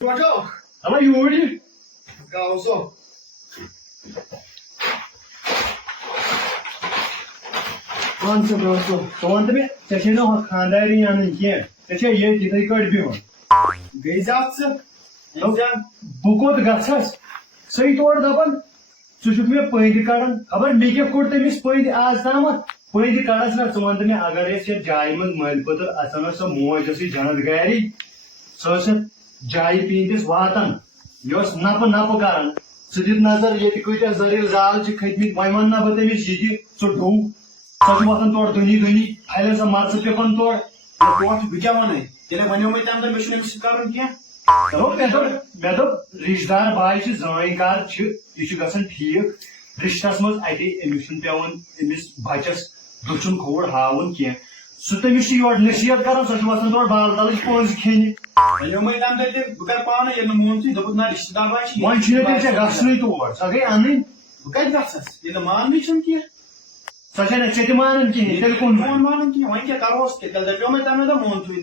Go. Ama yoğurdu. Go so. Anca bıraktım. Sonunda bir seçeneği kandayın yanın ki. Seçeneği yer gidip gördüm. Geyzatsı. Sen bu kod gatsas. Sayı orada ban. Suçukmuyor paydı karan. Haber meke kurtemiz paydı ağızdan paydı karasına sonunda bir agarese caymız malpatır asanasa muhacası canı gayri. Sosa cay pindis vatan. Yos napa karan. Sudit nazar yeti kuyta zaril zal çıkaytmit maymanna batemiz yedi sudu. Satu vatan tor duni aile sa marsa pepan tor. What we can on. Gele vanyo mai tam da mission emis karun kiya. Tamam ben de rişdar bayi zayinkar çı işi gasan ठीक रिश्तास मज अटे अमिस पेवन अमिस बचस दुचुन खोर हावन की सह तमिस your नसीहत कर सह वसान बाल तल पोज खेन Vanyo mai tam da te bukar paana yel mon ti doput na rishdar ba chi. One तेल गसन तोर सह गई अन Bukar gatsas. Yel maan mi chum kiya. सह चे मान कहें तेल कौन Mon maan kiya. Wan kya karos ke tel da yo mai tam da mon tu.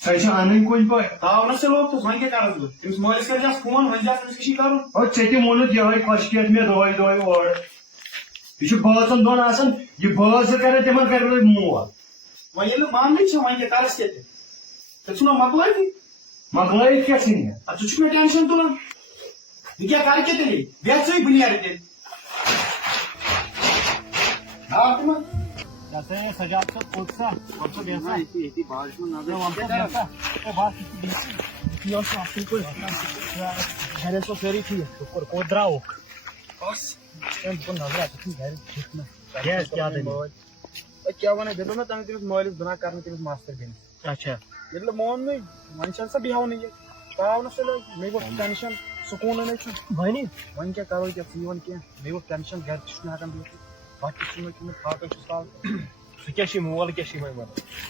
सह अन कौन पे Ta ona se lok to wan kya karas do. Emis moiles kar jas phone wan jas emis kishi karun. और चे मोन ये खुशकियत में दवाई और यह बसन दोन यह बस कर तम कर मोल Wan yel maan mi chum wan kya karas ke te. Te suna maklai ti. मकल क्या A tu chuma tension tu na. Dikya kar ke te ni. Vyat sai buniyar te. Ha tuma. जैसे सजात से कोसा और तो जैसा इति बारिश में ना तो हमको जैसा वो बात की और तो आपको कोई घरे सो फेरी थी ऊपर कोदराओ Bas. हम को नजर आती थी घर कितना गैस क्या दे क्या बने देखो ना तंग तेरे मोबाइल बना करने के लिए मास्टर गेम अच्छा मतलब मोन में मनशन से बिहाव नहीं है पाव न से मेरे को टेंशन सुकून नहीं छु भाई नहीं वन क्या करो क्या सीवन क्या मेरे को टेंशन घर छुना कर दिया बाकी सुनो कि मैं खाता छुस्ता तो क्या शी मोबाइल क्या शी मैं मत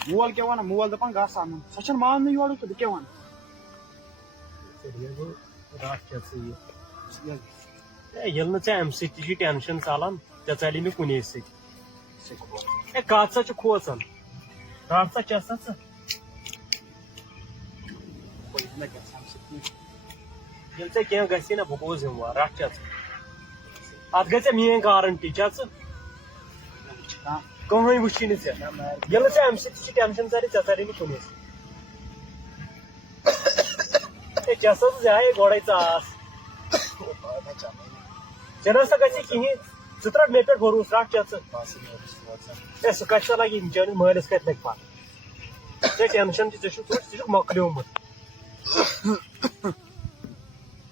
मोबाइल क्या वाना मोबाइल दपन गा सामने सचन मान नहीं वालो तो क्या वाना चलिए वो रात क्या सही है ये ना चाहे एमसीटी की टेंशन सालन त्या चाली मी कुणी से ए काचा च खोसन रातचा चसाचा मैं क्या समझ सकती येलचे क्या गसी ना भोज हुआ रातच्याच आत गचे मी गारंटी च्याच हां कहीं वुची नहीं ये चाहे एमसीटी की टेंशन सारी चसारी मी कुणी ए चसाच जाय गोडायचा आस जनस कशी की चित्र मेपेट भरूस रातच्याच ए सुकाचा लागी इंजन महलस काय लाग पा ते टेंशन ती जशी मकल्यो मत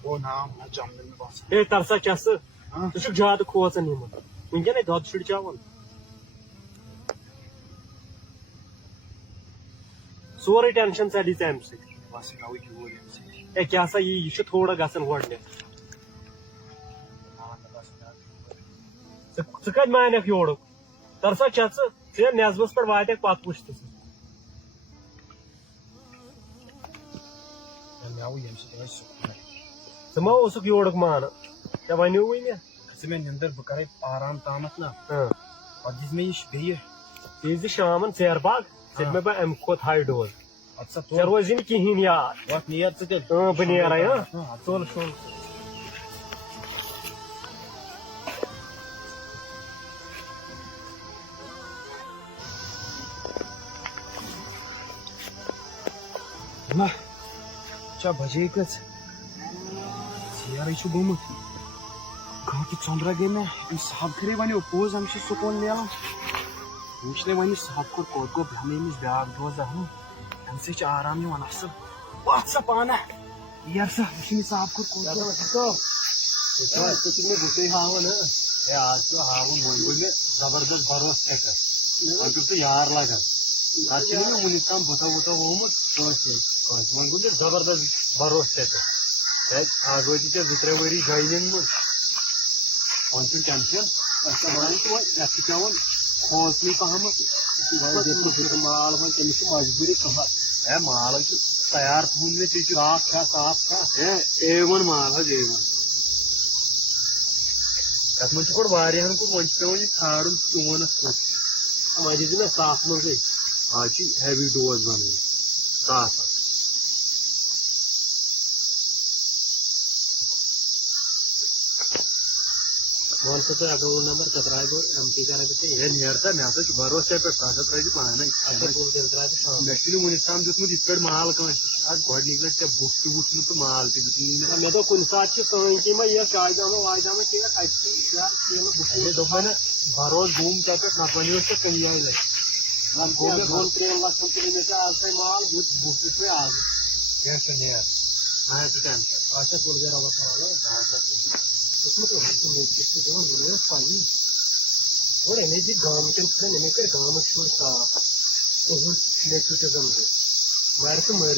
वो नाम ना जमने में बस ए तरसा चस हां तुझ ज्यादा खोच नहीं मत वंजन दद शुड चावन सोरे टेंशन साली टाइम से बस ना वो क्यों ए क्या सा ये थोड़ा गसन वडने च कद मानक योड़ तरसा चस ते नजबस पर वात पत वुचत ना वो यम से च मा योड़ मान ते वनो वन से मैं निंदर बकरे आराम तामत ना हाँ और जिसमें ये बेये तेज शामन सेर बाग से मैं अम खोत हाई डोज अच्छा ते रोज कहें यार वक्त नियत से बह नेरा हाँ चल शोल ना क्या बजे कच यार ये गुमत कहाँ की चंद्रा गे में इन साहब खरे बने पोज हम से सुकून लिया मुझने वही साहब को हमें मिस बैग दोजा हूँ हमसे आराम ही वना सब व्हाट्सएप आना यार सा मुझे साहब को गुटे हावन आज तो हावन मोल जबरदस्त भरोसा अगर तो यार लगन मुनिस कम बुता वुता होमुत वन गो जबरदस्त भरोसा आज वो त्रे वरी गई वन टेंशन पेवन खोसनी पहम माल वो तमिस मजबूरी कह माल तैयार थोन साफ ए1 माल ए1 तथ मन गोड़ वारियान कुन वन पेवन ठाड़न चोनस वह दी ना साफ मज आज हेवी डोज बन साफ वन तो अकाउंट नंबर कतरा एम पी करा ये नेरता मे हसा भरोसे पे तह पाने मे वन तम दुत इत माल कह गोडनिक लट बुक तु वुचन तो माल तु मे दो कुन सात सी टीम ये शायदामा वायदामा दोपन भरोस घूम पे ना बनो तो कहीं आए दोन 3 लक्षन किलोमीटर आज माल बुक पे आज कैसे नेर आया तो टाइम अच्छा थोड़ी देर उसमें तो पानी और एनर्जी गांव के गांव छोड़ का मर तो मर